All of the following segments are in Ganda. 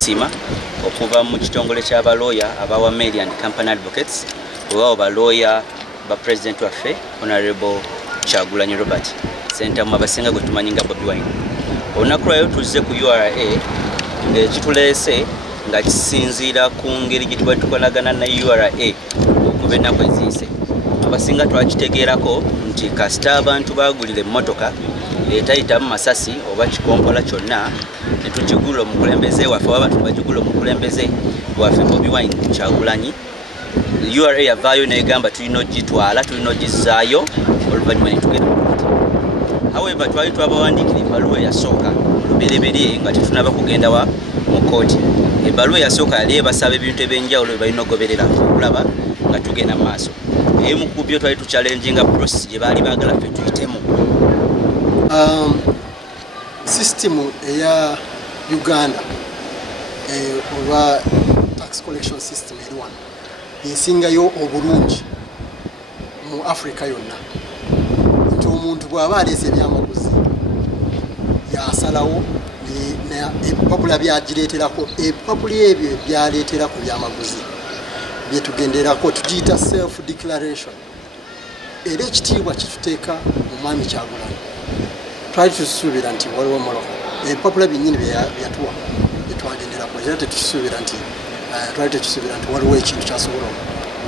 Sima okuva mu kitongole ky'abalooya abawa Mail and Company Advocates webawo balooya ba president waffe Honorable Kyagulanyi Robert Ssentamu abasinga gwe tumanyi nga Bobi Wine. Olunaku lwayo tuzze ku URA ng'ekituleese nga kisinziira ku ngeri gye tuba tukolagana na URA okuva ennaku eziyise. Abasinga twakitegeerako nti kasita abantu baagulira emmotoka etayitamu masasi oba kikompola kyonna ne tugigula omukulembeze waffe oba abantu bagigula omukulembeze waffe Bobi Wine Kyagulanyi, URA yavaayo n'egamba tulina ogitwala, tulina ogizzaayo oluvannyuma ne tugenda mu kkooti. However, twali twabawandiikira ebbaluwa eyasooka olubereberye nga tetunaba kugenda mu kkooti. Ebbaluwa eyasooka yali ebasaba ebintu ebyenjawulo bye balina okugoberera okulaba nga tugenda mu maaso. Emu ku byo twali tuchallenginga process gye baali baagala ffe tuyitemu. System eya Uganda oba tax collection system eri wano esingayo obulungi mu Africa yonna. Nti omuntu bw'aba aleese ebyamaguzi yasalawo ebipapula byagireeterako ebipapula ebyo byaleetera ku byamaguzi byetugenderako tugiyita self declaration. Era ekitiibwa kituteeka mu mwami Kyagulanyi. Twali tusuubira nti waliwo moloka ebipapula byennyini byatuwa byetwagenderako era tetusuubira nti twali tetusuubira nti waliwo ekintu kyasobola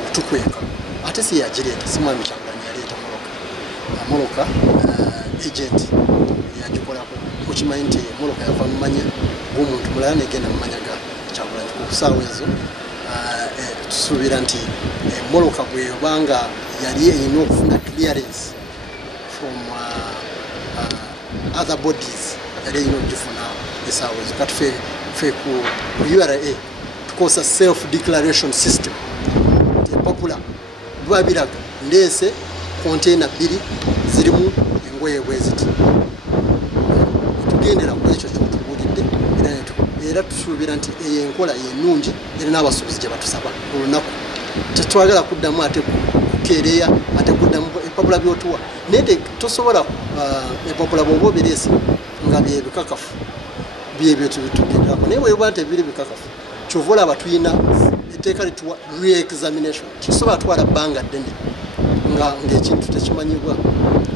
okutukweka ate si yagireeta si mwami Kyagulanyi yaleeta moloka agent yagikolako mukimanyi nti moloka yava mu manya g'omuntu mulala negenda mu manya ga Kyagulanyi ku kusaawa ezo. Tusuubira nti moloka bwebanga yali erina okufuna clearance from other bodies yali erina okugifuna esaawa ezo. Kati ffe ku URA tukosa self declaration system. Epapula biba biraga ndeese container 2 zirimu engoye bweziti tugendera ku ekyo kyotubulidde era tusuubira nti eyo enkola yennungi era n'abasuubuzi gye batusaba olunaku tetwagala kuddamu ate kukeereya ate kuddamu epapula byotuwa naye tosobola epapula bw'oba obireese nga byebikakafu byebyo tugenderako naye bweba nti ebiri bikakafu kyova olaba tulina etteeka lituwa re-examination kisobola twala bbanga ddene ng'ekintu tekimanyibwa.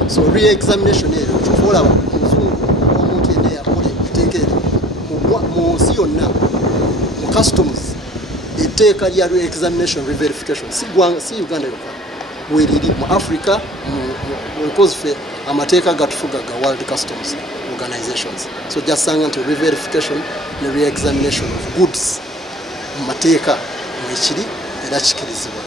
So re-examination eyo kyova olaba omuzungu omuntu yenna yakola etteeka eryo mu nsi yonna mu customs etteeka lya re-examination re-verification si Uganda yokka weriri mu Africa because ffe amateeka gatufuga ga World Customs Organizations. So jasanga nti re-verification ne re-examination of goods mu mateeka mwekiri era kikirizibwa.